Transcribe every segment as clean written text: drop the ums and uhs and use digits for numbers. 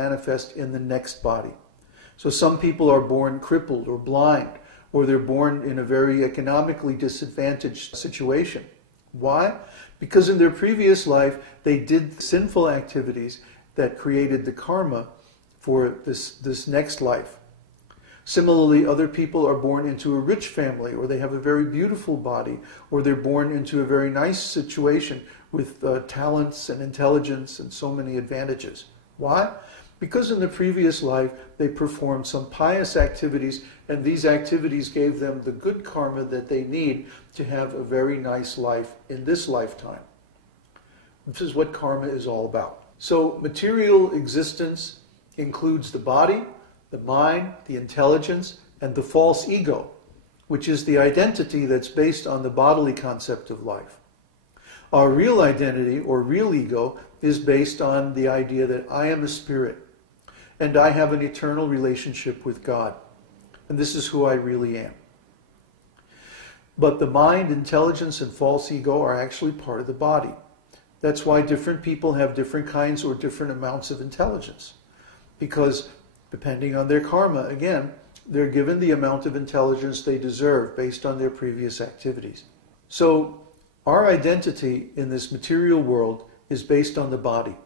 manifest in the next body. So some people are born crippled or blind, or they're born in a very economically disadvantaged situation. Why? Because in their previous life, they did sinful activities that created the karma for this next life. Similarly, other people are born into a rich family, or they have a very beautiful body, or they're born into a very nice situation with talents and intelligence and so many advantages. Why? Because in the previous life, they performed some pious activities, and these activities gave them the good karma that they need to have a very nice life in this lifetime. This is what karma is all about. So material existence includes the body, the mind, the intelligence, and the false ego, which is the identity that's based on the bodily concept of life. Our real identity, or real ego, is based on the idea that I am a spirit, and I have an eternal relationship with God, and this is who I really am. But the mind, intelligence, and false ego are actually part of the body. That's why different people have different kinds or different amounts of intelligence, because depending on their karma, again, they're given the amount of intelligence they deserve based on their previous activities. So our identity in this material world is based on the body.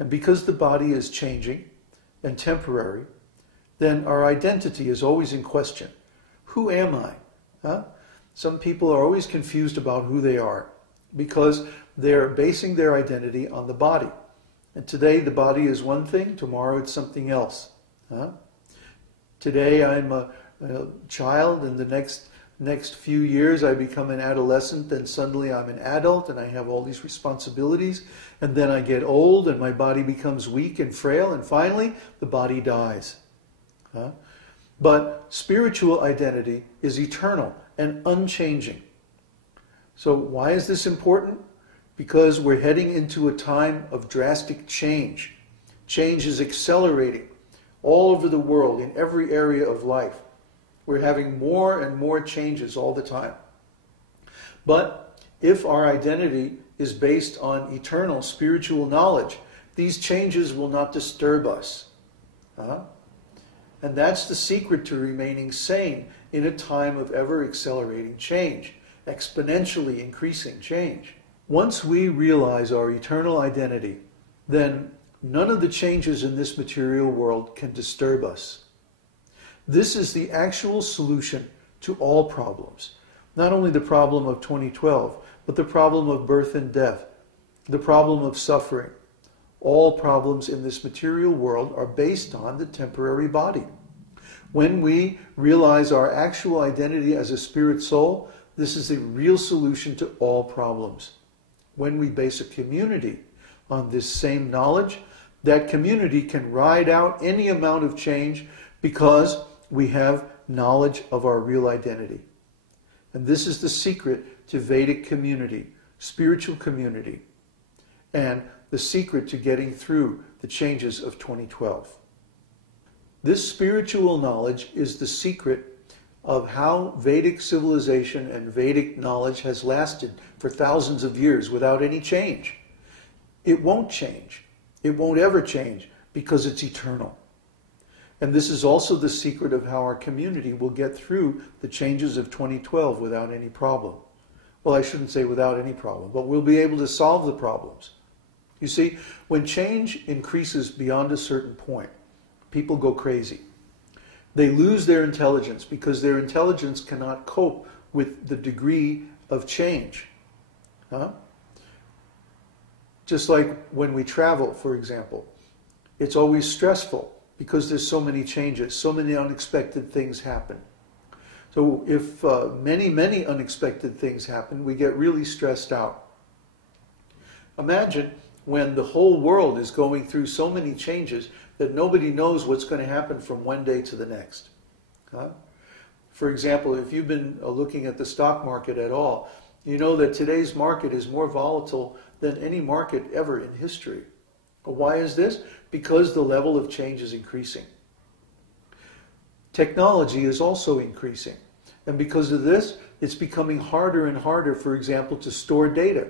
And because the body is changing and temporary, then our identity is always in question. Who am I? Huh? Some people are always confused about who they are because they're basing their identity on the body. And today the body is one thing, tomorrow it's something else. Huh? Today I'm a child, and the next few years I become an adolescent, then suddenly I'm an adult and I have all these responsibilities, and then I get old and my body becomes weak and frail, and finally the body dies. Huh? But spiritual identity is eternal and unchanging. So why is this important? Because we're heading into a time of drastic change. Change is accelerating all over the world, in every area of life. We're having more and more changes all the time. But if our identity is based on eternal spiritual knowledge, these changes will not disturb us. And that's the secret to remaining sane in a time of ever-accelerating change, exponentially increasing change. Once we realize our eternal identity, then none of the changes in this material world can disturb us. This is the actual solution to all problems. Not only the problem of 2012, but the problem of birth and death, the problem of suffering. All problems in this material world are based on the temporary body. When we realize our actual identity as a spirit soul, this is the real solution to all problems. When we base a community on this same knowledge, that community can ride out any amount of change because we have knowledge of our real identity. And this is the secret to Vedic community, spiritual community, and the secret to getting through the changes of 2012. This spiritual knowledge is the secret of how Vedic civilization and Vedic knowledge has lasted for thousands of years without any change. It won't change. It won't ever change because it's eternal. And this is also the secret of how our community will get through the changes of 2012 without any problem. Well, I shouldn't say without any problem, but we'll be able to solve the problems. You see, when change increases beyond a certain point, people go crazy. They lose their intelligence because their intelligence cannot cope with the degree of change. Just like when we travel, for example, it's always stressful because there's so many changes, so many unexpected things happen. So if many unexpected things happen, we get really stressed out. Imagine when the whole world is going through so many changes that nobody knows what's going to happen from one day to the next. For example, if you've been looking at the stock market at all, you know that today's market is more volatile than any market ever in history. Why is this? Because the level of change is increasing. Technology is also increasing. And because of this, it's becoming harder and harder, for example, to store data.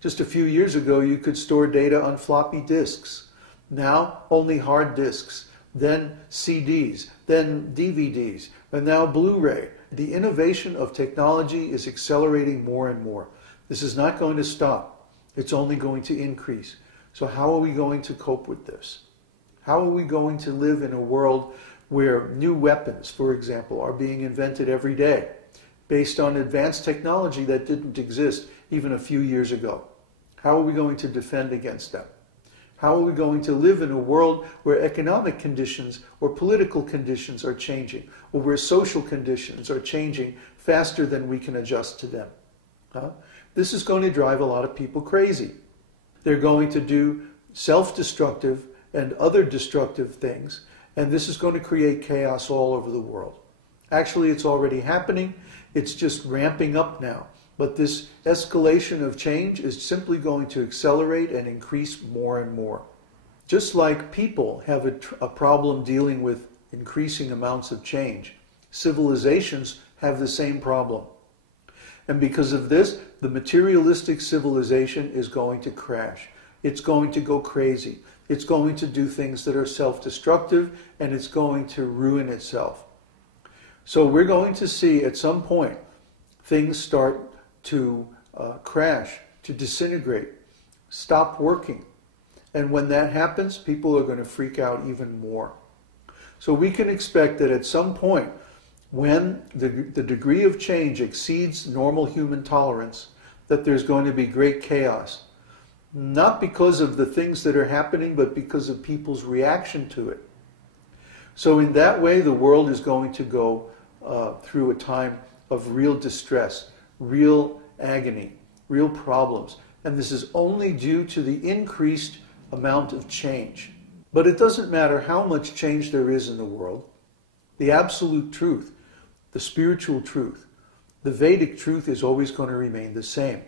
Just a few years ago, you could store data on floppy disks. Now only hard disks, then CDs, then DVDs, and now Blu-ray. The innovation of technology is accelerating more and more. This is not going to stop. It's only going to increase. So how are we going to cope with this? How are we going to live in a world where new weapons, for example, are being invented every day based on advanced technology that didn't exist even a few years ago? How are we going to defend against them? How are we going to live in a world where economic conditions or political conditions are changing, or where social conditions are changing faster than we can adjust to them? This is going to drive a lot of people crazy. They're going to do self-destructive and other destructive things, and this is going to create chaos all over the world. Actually, it's already happening. It's just ramping up now. But this escalation of change is simply going to accelerate and increase more and more. Just like people have a problem dealing with increasing amounts of change, civilizations have the same problem. And because of this, the materialistic civilization is going to crash. It's going to go crazy. It's going to do things that are self-destructive, and it's going to ruin itself. So we're going to see at some point things start to crash, to disintegrate, stop working. And when that happens, people are going to freak out even more. So we can expect that at some point, when the degree of change exceeds normal human tolerance, that there's going to be great chaos. Not because of the things that are happening, but because of people's reaction to it. So in that way, the world is going to go through a time of real distress, real agony, real problems. And this is only due to the increased amount of change. But it doesn't matter how much change there is in the world. The absolute truth, the spiritual truth, the Vedic truth is always going to remain the same.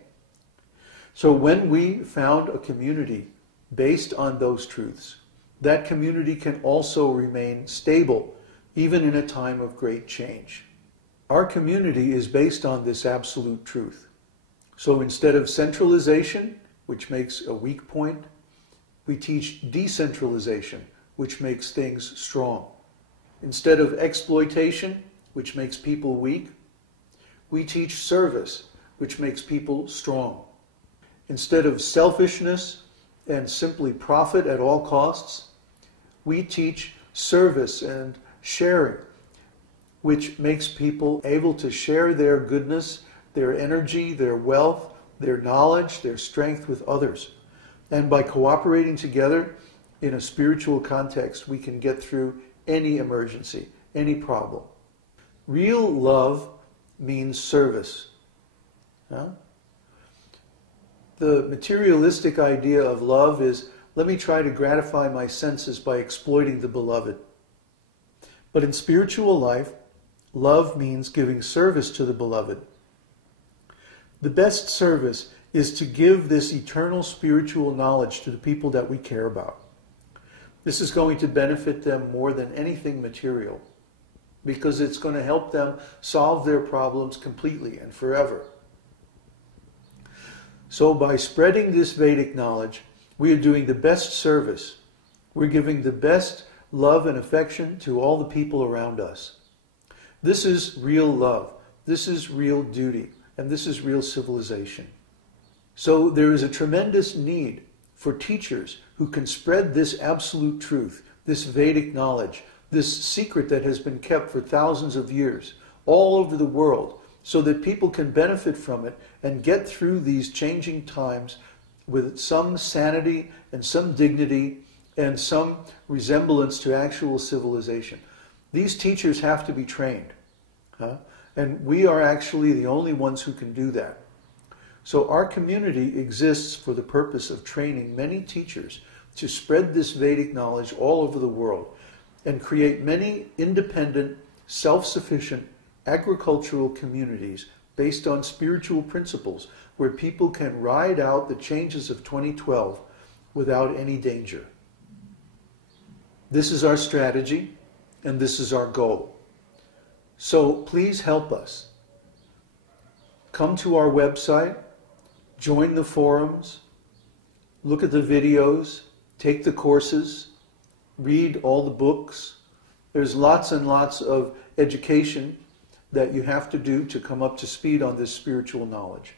So when we found a community based on those truths, that community can also remain stable, even in a time of great change. Our community is based on this absolute truth. So instead of centralization, which makes a weak point, we teach decentralization, which makes things strong. Instead of exploitation, which makes people weak, we teach service, which makes people strong. Instead of selfishness and simply profit at all costs, we teach service and sharing, which makes people able to share their goodness, their energy, their wealth, their knowledge, their strength with others. And by cooperating together in a spiritual context, we can get through any emergency, any problem. Real love means service. The materialistic idea of love is, let me try to gratify my senses by exploiting the beloved. But in spiritual life, love means giving service to the beloved. The best service is to give this eternal spiritual knowledge to the people that we care about. This is going to benefit them more than anything material, because it's going to help them solve their problems completely and forever. So by spreading this Vedic knowledge, we are doing the best service. We're giving the best love and affection to all the people around us. This is real love. This is real duty. And this is real civilization. So there is a tremendous need for teachers who can spread this absolute truth, this Vedic knowledge, this secret that has been kept for thousands of years all over the world, so that people can benefit from it and get through these changing times with some sanity and some dignity and some resemblance to actual civilization. These teachers have to be trained. And we are actually the only ones who can do that. So our community exists for the purpose of training many teachers to spread this Vedic knowledge all over the world and create many independent, self-sufficient, agricultural communities based on spiritual principles where people can ride out the changes of 2012 without any danger. This is our strategy and this is our goal. So please help us. Come to our website, join the forums, look at the videos, take the courses, read all the books. There's lots and lots of education that you have to do to come up to speed on this spiritual knowledge.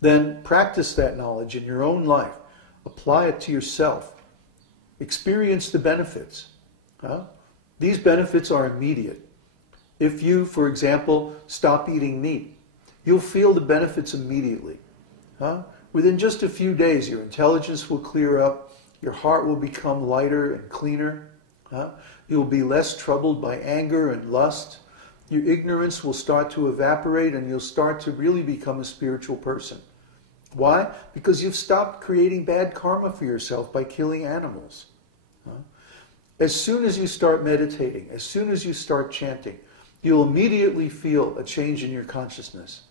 Then practice that knowledge in your own life. Apply it to yourself. Experience the benefits. These benefits are immediate. If you, for example, stop eating meat, you'll feel the benefits immediately. Within just a few days, your intelligence will clear up, your heart will become lighter and cleaner, you'll be less troubled by anger and lust, your ignorance will start to evaporate, and you'll start to really become a spiritual person. Why? Because you've stopped creating bad karma for yourself by killing animals. As soon as you start meditating, as soon as you start chanting, you'll immediately feel a change in your consciousness.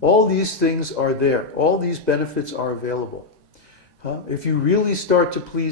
All these things are there. All these benefits are available. If you really start to please